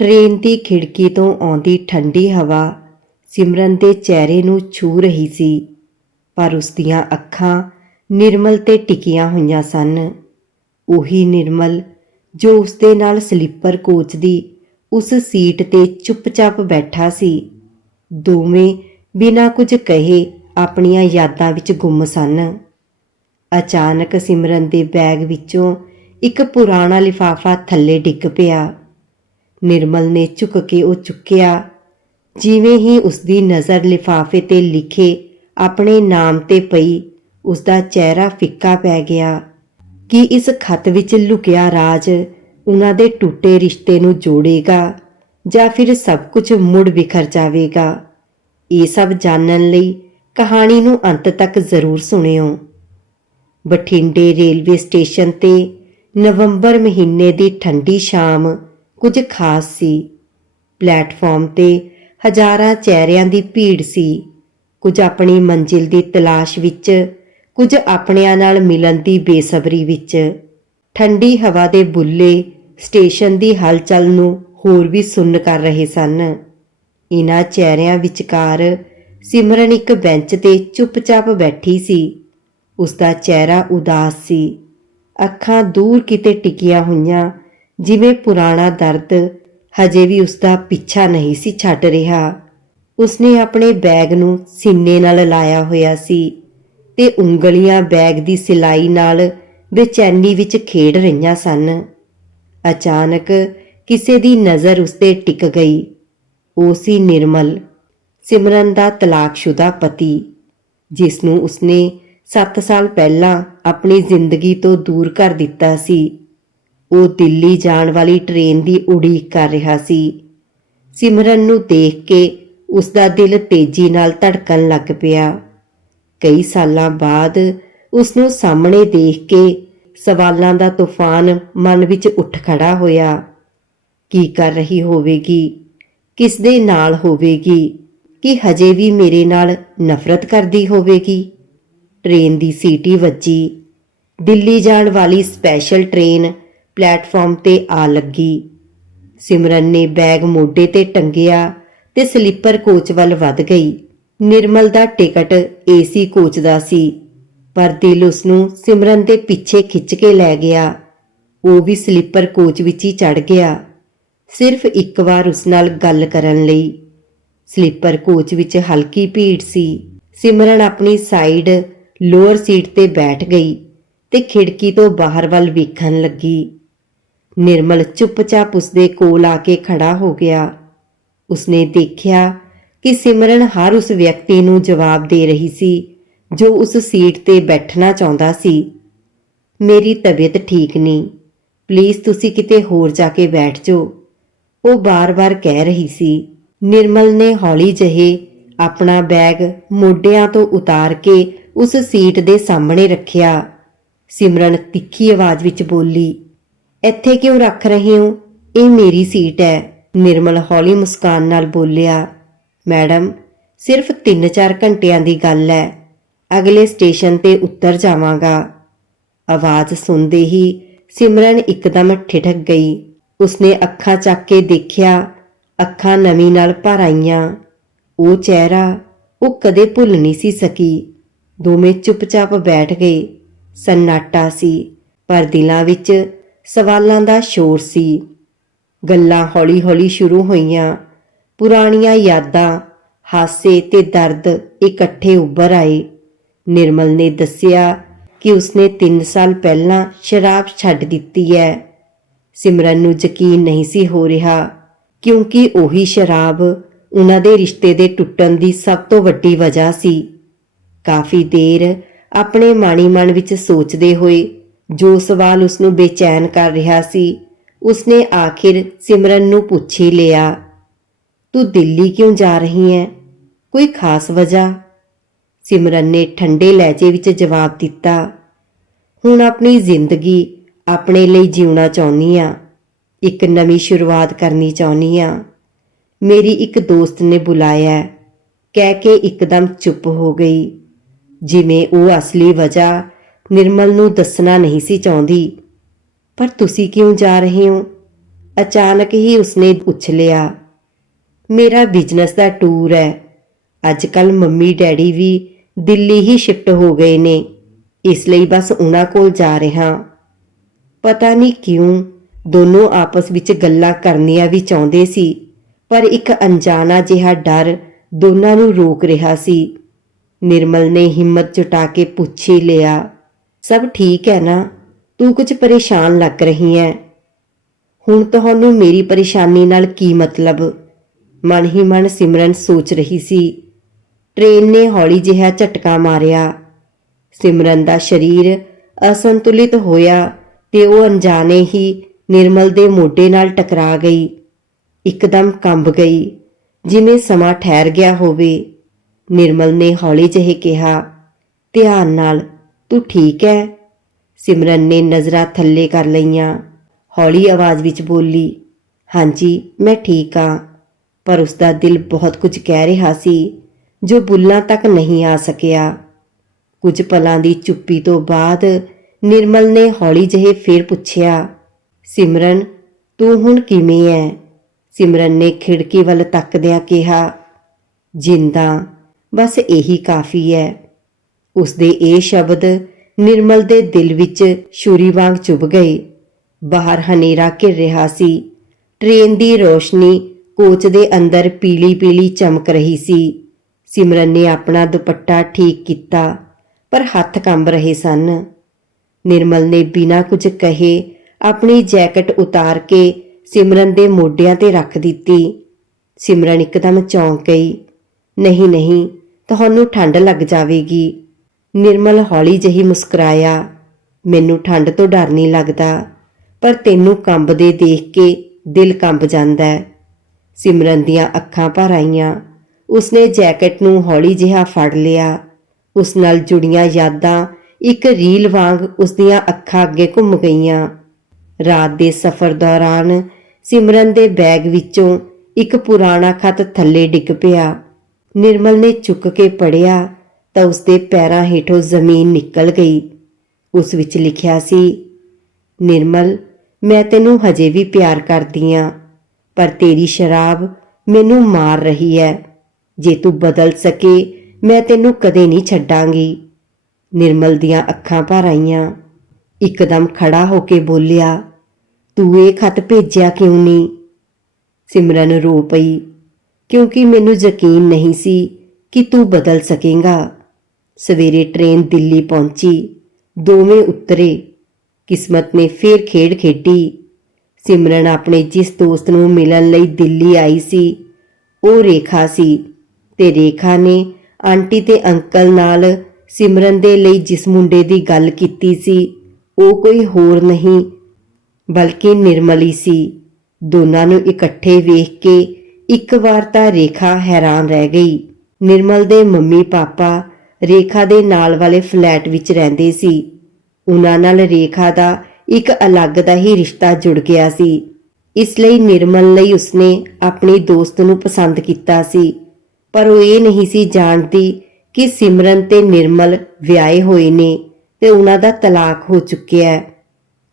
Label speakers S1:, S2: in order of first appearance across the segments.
S1: Train ਦੀ ਖਿੜਕੀ ਤੋਂ ਆਉਂਦੀ ਠੰਡੀ ਹਵਾ ਸਿਮਰਨ ਦੇ ਚਿਹਰੇ ਨੂੰ ਛੂ ਰਹੀ ਸੀ, ਪਰ ਉਸ ਦੀਆਂ ਅੱਖਾਂ ਨਿਰਮਲ ਤੇ ਟਿਕੀਆਂ ਹੋਈਆਂ ਸਨ। ਉਹੀ ਨਿਰਮਲ ਜੋ ਉਸ ਦੇ ਨਾਲ ਸਲੀਪਰ ਕੋਚ ਦੀ ਉਸ ਸੀਟ ਤੇ ਚੁੱਪਚਾਪ ਬੈਠਾ ਸੀ। ਦੋਵੇਂ ਬਿਨਾਂ ਕੁਝ ਕਹੇ ਆਪਣੀਆਂ ਯਾਦਾਂ ਵਿੱਚ ਗੁੰਮ ਸਨ। ਅਚਾਨਕ ਸਿਮਰਨ ਦੇ ਬੈਗ ਵਿੱਚੋਂ ਇੱਕ ਪੁਰਾਣਾ ਲਿਫਾਫਾ ਥੱਲੇ ਡਿੱਗ ਪਿਆ। ਨਿਰਮਲ ਨੇ ਝੁਕ ਕੇ ਉਹ ਚੁੱਕਿਆ। ਜਿਵੇਂ ਹੀ ਉਸਦੀ ਨਜ਼ਰ ਲਿਫਾਫੇ ਤੇ ਲਿਖੇ ਆਪਣੇ ਨਾਮ ਤੇ ਪਈ, ਉਸਦਾ ਚਿਹਰਾ ਫਿੱਕਾ ਪੈ ਗਿਆ। ਕਿ ਇਸ ਖਤ ਵਿੱਚ ਲੁਕਿਆ ਰਾਜ ਉਹਨਾਂ ਦੇ ਟੁੱਟੇ ਰਿਸ਼ਤੇ ਨੂੰ ਜੋੜੇਗਾ ਜਾਂ ਫਿਰ ਸਭ ਕੁਝ ਮੁੜ ਵਿਖਰ ਜਾਵੇਗਾ? ਇਹ ਸਭ ਜਾਣਨ ਲਈ ਕਹਾਣੀ ਨੂੰ ਅੰਤ ਤੱਕ ਜ਼ਰੂਰ ਸੁਣਿਓ। ਬਠਿੰਡੇ ਰੇਲਵੇ ਸਟੇਸ਼ਨ ਤੇ ਨਵੰਬਰ ਮਹੀਨੇ ਦੀ ਠੰਡੀ ਸ਼ਾਮ ਕੁਝ ਖਾਸ ਸੀ। ਪਲੇਟਫਾਰਮ ਤੇ ਹਜ਼ਾਰਾਂ ਚਿਹਰਿਆਂ ਦੀ ਭੀੜ ਸੀ। ਕੁਝ ਆਪਣੀ ਮੰਜ਼ਿਲ ਦੀ ਤਲਾਸ਼ ਵਿੱਚ, ਕੁਝ ਆਪਣਿਆਂ ਨਾਲ ਮਿਲਣ ਦੀ ਬੇਸਬਰੀ ਵਿੱਚ। ਠੰਡੀ ਹਵਾ ਦੇ ਬੁੱਲੇ ਸਟੇਸ਼ਨ ਦੀ ਹਲਚਲ ਨੂੰ ਹੋਰ ਵੀ ਸੁੰਨ ਕਰ ਰਹੇ ਸਨ। ਇਹਨਾਂ ਚਿਹਰਿਆਂ ਵਿਚਕਾਰ ਸਿਮਰਨ ਇੱਕ ਬੈਂਚ ਤੇ ਚੁੱਪਚਾਪ ਬੈਠੀ ਸੀ। ਉਸ ਦਾ ਚਿਹਰਾ ਉਦਾਸ ਸੀ। ਅੱਖਾਂ ਦੂਰ ਕਿਤੇ ਟਿਕੀਆਂ ਹੋਈਆਂ ਜਿਵੇਂ ਪੁਰਾਣਾ ਦਰਦ ਹਜੇ ਵੀ ਉਸ ਦਾ ਪਿੱਛਾ ਨਹੀਂ ਸੀ ਛੱਡ ਰਿਹਾ। ਉਸਨੇ ਆਪਣੇ ਬੈਗ ਨੂੰ ਸੀਨੇ ਨਾਲ ਲਾਇਆ ਹੋਇਆ ਸੀ ਤੇ ਉਂਗਲੀਆਂ ਬੈਗ ਦੀ ਸਿਲਾਈ ਨਾਲ ਬੇਚੈਨੀ ਵਿੱਚ ਖੇਡ ਰਹੀਆਂ ਸਨ। ਅਚਾਨਕ ਕਿਸੇ ਦੀ ਨਜ਼ਰ ਉਸ ਤੇ ਟਿਕ ਗਈ। ਉਹ ਸੀ ਨਿਰਮਲ, ਸਿਮਰਨ ਦਾ ਤਲਾਕਸ਼ੁਦਾ ਪਤੀ, ਜਿਸ ਨੂੰ ਉਸਨੇ 7 ਸਾਲ ਪਹਿਲਾਂ ਆਪਣੀ ਜ਼ਿੰਦਗੀ ਤੋਂ ਦੂਰ ਕਰ ਦਿੱਤਾ ਸੀ। ਉਹ ਦਿੱਲੀ ਜਾਣ ਵਾਲੀ ਟ੍ਰੇਨ ਦੀ ਉਡੀਕ ਕਰ ਰਿਹਾ ਸੀ। ਸਿਮਰਨ ਨੂੰ ਦੇਖ ਕੇ ਉਸ ਦਾ ਦਿਲ ਤੇਜ਼ੀ ਨਾਲ ਧੜਕਣ ਲੱਗ ਪਿਆ। ਕਈ ਸਾਲਾਂ ਬਾਅਦ ਉਸ ਨੂੰ ਸਾਹਮਣੇ ਦੇਖ ਕੇ ਸਵਾਲਾਂ ਦਾ ਤੂਫਾਨ ਮਨ ਵਿੱਚ ਉੱਠ ਖੜਾ ਹੋਇਆ। ਕੀ ਕਰ ਰਹੀ ਹੋਵੇਗੀ? ਕਿਸ ਦੇ ਨਾਲ ਹੋਵੇਗੀ? ਕਿ ਹਜੇ ਵੀ ਮੇਰੇ ਨਾਲ ਨਫ਼ਰਤ ਕਰਦੀ ਹੋਵੇਗੀ? ਟ੍ਰੇਨ ਦੀ ਸੀਟੀ ਵੱਜੀ। ਦਿੱਲੀ ਜਾਣ ਵਾਲੀ ਸਪੈਸ਼ਲ ਟ੍ਰੇਨ ਪਲੇਟਫਾਰਮ ਤੇ ਆ ਲੱਗੀ। ਸਿਮਰਨ ਨੇ ਬੈਗ ਮੋਢੇ ਤੇ ਟੰਗਿਆ ਤੇ ਸਲੀਪਰ ਕੋਚ ਵੱਲ ਵੱਧ ਗਈ। ਨਿਰਮਲ ਦਾ ਟਿਕਟ ਏਸੀ ਕੋਚ ਦਾ ਸੀ, ਪਰ ਦਿਲ ਉਸ ਨੂੰ ਸਿਮਰਨ ਦੇ ਪਿੱਛੇ ਖਿੱਚ ਕੇ ਲੈ ਗਿਆ। ਉਹ ਵੀ ਸਲੀਪਰ ਕੋਚ ਵਿੱਚ ਹੀ ਚੜ ਗਿਆ। ਸਿਰਫ ਇੱਕ ਵਾਰ ਉਸ ਨਾਲ ਗੱਲ ਕਰਨ ਲਈ। ਸਲੀਪਰ ਕੋਚ ਵਿੱਚ ਹਲਕੀ ਭੀੜ ਸੀ। ਸਿਮਰਨ ਆਪਣੀ ਸਾਈਡ ਲੋਅਰ ਸੀਟ ਤੇ ਬੈਠ ਗਈ ਤੇ ਖਿੜਕੀ ਤੋਂ ਬਾਹਰ ਵੱਲ ਵੇਖਣ ਲੱਗੀ। ਨਿਰਮਲ ਚੁੱਪਚਾਪ ਉਸਦੇ ਕੋਲ ਆ ਕੇ ਖੜਾ ਹੋ ਗਿਆ। ਉਸਨੇ ਦੇਖਿਆ ਕਿ ਸਿਮਰਨ ਹਰ ਉਸ ਵਿਅਕਤੀ ਨੂੰ ਜਵਾਬ ਦੇ ਰਹੀ ਸੀ, ਜੋ ਉਸ ਸੀਟ ਤੇ ਬੈਠਣਾ ਚਾਹੁੰਦਾ ਸੀ। ਮੇਰੀ ਤਬੀਅਤ ਠੀਕ ਨਹੀਂ। ਪਲੀਜ਼ ਤੁਸੀਂ ਕਿਤੇ ਹੋਰ ਜਾ ਕੇ ਬੈਠ ਜਾਓ। ਉਹ ਬਾਰ-ਬਾਰ ਕਹਿ ਰਹੀ ਸੀ। ਨਿਰਮਲ ਨੇ ਹੌਲੀ ਜਿਹੇ ਆਪਣਾ ਬੈਗ ਮੋਢਿਆਂ ਤੋਂ ਉਤਾਰ ਕੇ ਉਸ ਸੀਟ ਦੇ ਸਾਹਮਣੇ ਰੱਖਿਆ। ਸਿਮਰਨ ਤਿੱਖੀ ਆਵਾਜ਼ ਵਿੱਚ ਬੋਲੀ ਇੱਥੇ ਕਿਉਂ ਰੱਖ ਰਹੇ ਹੋ? ਇਹ ਮੇਰੀ ਸੀਟ ਹੈ। ਨਿਰਮਲ ਹੌਲੀ ਮੁਸਕਾਨ ਨਾਲ ਬੋਲਿਆ, ਮੈਡਮ, ਸਿਰਫ 3-4 ਘੰਟਿਆਂ ਦੀ ਗੱਲ ਹੈ। ਅਗਲੇ ਸਟੇਸ਼ਨ ਤੇ ਉਤਰ ਜਾਵਾਂਗਾ। ਆਵਾਜ਼ ਸੁਣਦੇ ਹੀ ਸਿਮਰਨ ਇੱਕਦਮ ਠਿਠਕ ਗਈ। ਉਸਨੇ ਅੱਖਾਂ ਚੱਕ ਕੇ ਦੇਖਿਆ, ਅੱਖਾਂ ਨਮੀ ਨਾਲ ਭਰ ਆਈਆਂ। ਉਹ ਚਿਹਰਾ, ਉਹ ਕਦੇ ਭੁੱਲ ਨਹੀਂ ਸੀ ਸਕੀ। ਦੋਵੇਂ ਚੁੱਪਚਾਪ ਬੈਠ ਗਏ। ਸੰਨਾਟਾ ਸੀ, ਪਰ ਦਿਲਾਂ ਵਿੱਚ ਸਵਾਲਾਂ ਦਾ ਸ਼ੋਰ ਸੀ। ਗੱਲਾਂ ਹੌਲੀ-ਹੌਲੀ ਸ਼ੁਰੂ ਹੋਈਆਂ। ਪੁਰਾਣੀਆਂ ਯਾਦਾਂ, ਹਾਸੇ ਤੇ ਦਰਦ ਇਕੱਠੇ ਉੱਭਰ ਆਏ। ਨਿਰਮਲ ਨੇ ਦੱਸਿਆ ਕਿ ਉਸਨੇ 3 ਸਾਲ ਪਹਿਲਾਂ ਸ਼ਰਾਬ ਛੱਡ ਦਿੱਤੀ ਹੈ। ਸਿਮਰਨ ਨੂੰ ਯਕੀਨ ਨਹੀਂ ਸੀ ਹੋ ਰਿਹਾ, ਕਿਉਂਕਿ ਉਹੀ ਸ਼ਰਾਬ ਉਹਨਾਂ ਦੇ ਰਿਸ਼ਤੇ ਦੇ ਟੁੱਟਣ ਦੀ ਸਭ ਤੋਂ ਵੱਡੀ ਵਜ੍ਹਾ ਸੀ। ਕਾਫੀ ਦੇਰ ਆਪਣੇ ਮਾਣੀ ਮਨ ਵਿੱਚ ਸੋਚਦੇ ਹੋਏ ਜੋ ਸਵਾਲ ਉਸ ਨੂੰ ਬੇਚੈਨ ਕਰ ਰਿਹਾ ਸੀ, ਉਸਨੇ ਆਖਿਰ ਸਿਮਰਨ ਨੂੰ ਪੁੱਛ ਹੀ ਲਿਆ, ਤੂੰ ਦਿੱਲੀ ਕਿਉਂ ਜਾ ਰਹੀ ਹੈ ਕੋਈ ਖਾਸ ਵਜ੍ਹਾ? ਸਿਮਰਨ ਨੇ ਠੰਡੇ ਲਹਿਜੇ ਵਿੱਚ ਜਵਾਬ ਦਿੱਤਾ, ਹੁਣ ਆਪਣੀ ਜ਼ਿੰਦਗੀ ਆਪਣੇ ਲਈ ਜਿਉਣਾ ਚਾਹੁੰਦੀ ਆ, ਇੱਕ ਨਵੀਂ ਸ਼ੁਰੂਆਤ ਕਰਨੀ ਚਾਹੁੰਦੀ ਆ। ਮੇਰੀ ਇੱਕ ਦੋਸਤ ਨੇ ਬੁਲਾਇਆ, ਕਹਿ ਕੇ ਇੱਕਦਮ ਚੁੱਪ ਹੋ ਗਈ, ਜਿਵੇਂ ਉਹ ਅਸਲੀ ਵਜ੍ਹਾ ਨਿਰਮਲ ਨੂੰ ਦੱਸਣਾ ਨਹੀਂ ਸੀ ਚਾਹੁੰਦੀ। ਪਰ ਤੁਸੀਂ ਕਿਉਂ ਜਾ ਰਹੇ ਹੋ? ਅਚਾਨਕ ਹੀ ਉਸਨੇ ਪੁੱਛ ਲਿਆ। ਮੇਰਾ ਬਿਜ਼ਨਸ ਦਾ ਟੂਰ ਹੈ। ਅੱਜ ਕੱਲ ਮੰਮੀ, ਡੈਡੀ ਵੀ ਦਿੱਲੀ ਹੀ ਸ਼ਿਫਟ ਹੋ ਗਏ ਨੇ। ਇਸ ਲਈ ਬਸ ਉਹਨਾਂ ਕੋਲ ਜਾ ਰਿਹਾ। ਪਤਾ ਨਹੀਂ ਕਿਉਂ ਦੋਨੋਂ ਆਪਸ ਵਿੱਚ ਗੱਲਾਂ ਕਰਨੀਆਂ ਵੀ ਚਾਹੁੰਦੇ ਸੀ, ਪਰ ਇੱਕ ਅਣਜਾਣਾ ਜਿਹਾ ਡਰ ਦੋਨਾਂ ਨੂੰ ਰੋਕ ਰਿਹਾ ਸੀ। ਨਿਰਮਲ ਨੇ ਹਿੰਮਤ ਜੁਟਾ ਕੇ ਪੁੱਛ ਹੀ ਲਿਆ। ਸਭ ਠੀਕ ਹੈ ਨਾ? ਤੂੰ ਕੁਝ ਪਰੇਸ਼ਾਨ ਲੱਗ ਰਹੀ ਹੈ। ਹੁਣ ਤੁਹਾਨੂੰ ਮੇਰੀ ਪਰੇਸ਼ਾਨੀ ਨਾਲ ਕੀ ਮਤਲਬ? ਮਨ ਹੀ ਮਨ ਸਿਮਰਨ ਸੋਚ ਰਹੀ ਸੀ। ਟ੍ਰੇਨ ਨੇ ਹੌਲੀ ਜਿਹਾ ਝਟਕਾ ਮਾਰਿਆ। ਸਿਮਰਨ ਦਾ ਸਰੀਰ ਅਸੰਤੁਲਿਤ ਹੋਇਆ ਤੇ ਉਹ ਅਣਜਾਣੇ ਹੀ ਨਿਰਮਲ ਦੇ ਮੋਢੇ ਨਾਲ ਟਕਰਾ ਗਈ। ਇੱਕਦਮ ਕੰਬ ਗਈ, ਜਿਵੇਂ ਸਮਾਂ ਠਹਿਰ ਗਿਆ ਹੋਵੇ। ਨਿਰਮਲ ਨੇ ਹੌਲੀ ਜਿਹੇ ਕਿਹਾ, ਧਿਆਨ ਨਾਲ ਤੂੰ ਠੀਕ ਹੈ ਸਿਮਰਨ ਨੇ ਨਜ਼ਰਾਂ ਥੱਲੇ ਕਰ ਲਈਆਂ। ਹੌਲੀ ਆਵਾਜ਼ ਵਿੱਚ ਬੋਲੀ, ਹਾਂਜੀ, ਮੈਂ ਠੀਕ ਹਾਂ ਪਰ ਉਸ ਦਾ ਦਿਲ ਬਹੁਤ ਕੁਝ ਕਹਿ ਰਿਹਾ ਸੀ, ਜੋ ਬੁੱਲਾਂ ਤੱਕ ਨਹੀਂ ਆ ਸਕਿਆ। ਕੁਝ ਪਲਾਂ ਦੀ ਚੁੱਪੀ ਤੋਂ ਬਾਅਦ ਨਿਰਮਲ ਨੇ ਹੌਲੀ ਜਿਹੇ ਫੇਰ ਪੁੱਛਿਆ, ਸਿਮਰਨ, ਤੂੰ ਹੁਣ ਕਿਵੇਂ ਹੈ ਸਿਮਰਨ ਨੇ ਖਿੜਕੀ ਵੱਲ ਤੱਕਦਿਆਂ ਕਿਹਾ, ਜਿੰਦਾ, ਬਸ ਇਹੀ ਕਾਫੀ ਹੈ ਉਸਦੇ ਇਹ ਸ਼ਬਦ ਨਿਰਮਲ ਦੇ ਦਿਲ ਵਿੱਚ ਛੁਰੀ ਵਾਂਗ ਚੁਭ ਗਏ। ਬਾਹਰ ਹਨੇਰਾ ਘਿਰ ਰਿਹਾ ਸੀ। ਟ੍ਰੇਨ ਦੀ ਰੋਸ਼ਨੀ ਕੋਚ ਦੇ ਅੰਦਰ ਪੀਲੀ-ਪੀਲੀ ਚਮਕ ਰਹੀ ਸੀ। ਸਿਮਰਨ ਨੇ ਆਪਣਾ ਦੁਪੱਟਾ ਠੀਕ ਕੀਤਾ, ਪਰ ਹੱਥ ਕੰਬ ਰਹੇ ਸਨ। ਨਿਰਮਲ ਨੇ ਬਿਨਾਂ ਕੁਝ ਕਹੇ ਆਪਣੀ ਜੈਕਟ ਉਤਾਰ ਕੇ ਸਿਮਰਨ ਦੇ ਮੋਢਿਆਂ ਤੇ ਰੱਖ ਦਿੱਤੀ। ਸਿਮਰਨ ਇੱਕਦਮ ਚੌਂਕ ਗਈ। ਨਹੀਂ ਨਹੀਂ, ਤੁਹਾਨੂੰ ਠੰਡ ਲੱਗ ਜਾਵੇਗੀ। ਨਿਰਮਲ ਹੌਲੀ ਜਿਹੀ ਮੁਸਕਰਾਇਆ। ਮੈਨੂੰ ਠੰਡ ਤੋਂ ਡਰ ਨਹੀਂ ਲੱਗਦਾ, ਪਰ ਤੈਨੂੰ ਕੰਬਦੇ ਦੇਖ ਕੇ ਦਿਲ ਕੰਬ ਜਾਂਦਾ ਹੈ। ਸਿਮਰਨ ਦੀਆਂ ਅੱਖਾਂ ਭਰ ਆਈਆਂ। ਉਸਨੇ ਜੈਕਟ ਨੂੰ ਹੌਲੀ ਜਿਹਾ ਫੜ ਲਿਆ। ਉਸ ਨਾਲ ਜੁੜੀਆਂ ਯਾਦਾਂ ਇੱਕ ਰੀਲ ਵਾਂਗ ਉਸ ਦੀਆਂ ਅੱਖਾਂ ਅੱਗੇ ਘੁੰਮ ਗਈਆਂ। ਰਾਤ ਦੇ ਸਫ਼ਰ ਦੌਰਾਨ ਸਿਮਰਨ ਦੇ ਬੈਗ ਵਿੱਚੋਂ ਇੱਕ ਪੁਰਾਣਾ ਖਤ ਥੱਲੇ ਡਿੱਗ ਪਿਆ। ਨਿਰਮਲ ਨੇ ਚੁੱਕ ਕੇ ਪੜਿਆ ਤਾਂ ਉਸਦੇ ਪੈਰਾਂ ਹੇਠੋਂ ਜ਼ਮੀਨ ਨਿਕਲ ਗਈ। ਉਸ ਵਿੱਚ ਲਿਖਿਆ ਸੀ, ਨਿਰਮਲ, ਮੈਂ ਤੈਨੂੰ ਹਜੇ ਵੀ ਪਿਆਰ ਕਰਦੀ ਆਂ, ਪਰ ਤੇਰੀ ਸ਼ਰਾਬ ਮੈਨੂੰ ਮਾਰ ਰਹੀ ਹੈ। ਜੇ ਤੂੰ ਬਦਲ ਸਕੇ, ਮੈਂ ਤੈਨੂੰ ਕਦੇ ਨਹੀਂ ਛੱਡਾਂਗੀ। ਨਿਰਮਲ ਦੀਆਂ ਅੱਖਾਂ ਭਰ ਆਈਆਂ। ਇੱਕਦਮ ਖੜਾ ਹੋ ਕੇ ਬੋਲਿਆ, ਤੂੰ ਇਹ ਖਤ ਭੇਜਿਆ ਕਿਉਂ ਨਹੀਂ? ਸਿਮਰਨ ਰੋ ਪਈ, ਕਿਉਂਕਿ ਮੈਨੂੰ ਯਕੀਨ ਨਹੀਂ ਸੀ ਕਿ ਤੂੰ ਬਦਲ ਸਕੇਂਗਾ। ਸਵੇਰੇ ਟ੍ਰੇਨ ਦਿੱਲੀ ਪਹੁੰਚੀ। ਦੋਵੇਂ ਉਤਰੇ। ਕਿਸਮਤ ਨੇ ਫੇਰ ਖੇਡ ਖੇਡੀ। ਸਿਮਰਨ ਆਪਣੇ ਜਿਸ ਦੋਸਤ ਨੂੰ ਮਿਲਣ ਲਈ ਦਿੱਲੀ ਆਈ ਸੀ, ਉਹ ਰੇਖਾ ਸੀ ਤੇ ਰੇਖਾ ਨੇ ਆਂਟੀ ਤੇ ਅੰਕਲ ਨਾਲ ਸਿਮਰਨ ਦੇ ਲਈ ਜਿਸ ਮੁੰਡੇ ਦੀ ਗੱਲ ਕੀਤੀ ਸੀ, ਉਹ ਕੋਈ ਹੋਰ ਨਹੀਂ, ਬਲਕਿ ਨਿਰਮਲੀ ਸੀ। ਦੋਨਾਂ ਨੂੰ ਇਕੱਠੇ ਵੇਖ ਕੇ ਇੱਕ ਵਾਰ ਤਾਂ ਰੇਖਾ ਹੈਰਾਨ ਰਹਿ ਗਈ। ਨਿਰਮਲ ਦੇ ਮੰਮੀ ਪਾਪਾ ਰੇਖਾ ਦੇ ਨਾਲ ਵਾਲੇ ਫਲੈਟ ਵਿੱਚ ਰਹਿੰਦੇ ਸੀ। ਉਹਨਾਂ ਨਾਲ ਰੇਖਾ ਦਾ ਇੱਕ ਅਲੱਗ ਦਾ ਹੀ ਰਿਸ਼ਤਾ ਜੁੜ ਗਿਆ ਸੀ। ਇਸ ਲਈ ਨਿਰਮਲ ਲਈ ਉਸਨੇ ਆਪਣੀ ਦੋਸਤ ਨੂੰ ਪਸੰਦ ਕੀਤਾ ਸੀ। ਪਰ ਉਹ ਇਹ ਨਹੀਂ ਸੀ ਜਾਣਦੀ ਕਿ ਸਿਮਰਨ ਤੇ ਨਿਰਮਲ ਵਿਆਹੇ ਹੋਏ ਨੇ ਤੇ ਉਹਨਾਂ ਦਾ ਤਲਾਕ ਹੋ ਚੁੱਕਿਆ ਹੈ।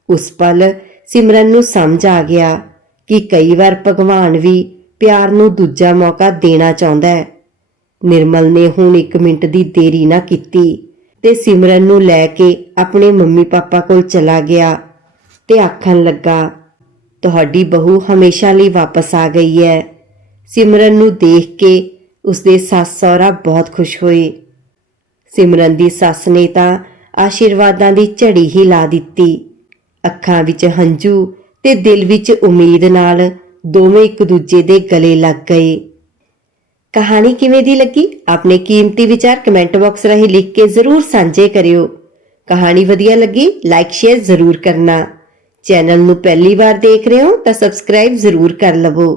S1: ਉਸ ਪਲ ਸਿਮਰਨ ਨੂੰ ਸਮਝ ਆ ਗਿਆ ਕਿ ਕਈ ਵਾਰ ਭਗਵਾਨ ਵੀ ਪਿਆਰ ਨੂੰ ਦੂਜਾ ਮੌਕਾ ਦੇਣਾ ਚਾਹੁੰਦਾ ਹੈ। ਨਿਰਮਲ ਨੇ ਹੁਣ 1 ਮਿੰਟ ਦੀ ਦੇਰੀ ਨਾ ਕੀਤੀ ਤੇ ਸਿਮਰਨ ਨੂੰ ਲੈ ਕੇ ਆਪਣੇ ਮੰਮੀ ਪਾਪਾ ਕੋਲ ਚਲਾ ਗਿਆ ਤੇ ਆਖਣ ਲੱਗਾ, ਤੁਹਾਡੀ ਬਹੂ ਹਮੇਸ਼ਾ ਲਈ ਵਾਪਸ ਆ ਗਈ ਹੈ। ਸਿਮਰਨ ਨੂੰ ਦੇਖ ਕੇ ਉਸਦੇ ਸੱਸ ਸਹੁਰਾ ਬਹੁਤ ਖੁਸ਼ ਹੋਏ। ਸਿਮਰਨ ਦੀ ਸੱਸ ਨੇ ਤਾਂ ਆਸ਼ੀਰਵਾਦਾਂ ਦੀ ਝੜੀ ਹੀ ਲਾ ਦਿੱਤੀ। ਅੱਖਾਂ ਵਿੱਚ ਹੰਝੂ ਤੇ ਦਿਲ ਵਿੱਚ ਉਮੀਦ ਨਾਲ ਦੋਵੇਂ ਇੱਕ ਦੂਜੇ ਦੇ ਗਲੇ ਲੱਗ ਗਏ। ਕਹਾਣੀ ਕਿਵੇਂ ਦੀ ਲੱਗੀ? ਆਪਣੇ ਕੀਮਤੀ ਵਿਚਾਰ ਕਮੈਂਟ ਬਾਕਸ ਰਾਹੀਂ ਲਿਖ ਕੇ ਜ਼ਰੂਰ ਸਾਂਝੇ ਕਰਿਓ। ਕਹਾਣੀ ਵਧੀਆ ਲੱਗੀ ਲਾਈਕ ਸ਼ੇਅਰ ਜ਼ਰੂਰ ਕਰਨਾ। ਚੈਨਲ ਨੂੰ ਪਹਿਲੀ ਵਾਰ ਦੇਖ ਰਹੇ ਹੋ ਤਾਂ ਸਬਸਕ੍ਰਾਈਬ ਜ਼ਰੂਰ ਕਰ ਲਵੋ।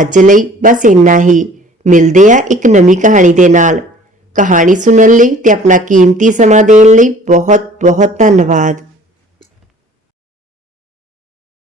S1: ਅੱਜ ਲਈ ਬਸ ਇੰਨਾ ਹੀ। ਮਿਲਦੇ ਆ ਇੱਕ ਨਵੀਂ ਕਹਾਣੀ ਦੇ ਨਾਲ। ਕਹਾਣੀ ਸੁਣਨ ਲਈ ਤੇ ਆਪਣਾ ਕੀਮਤੀ ਸਮਾਂ ਦੇਣ ਲਈ ਬਹੁਤ ਬਹੁਤ ਧੰਨਵਾਦ।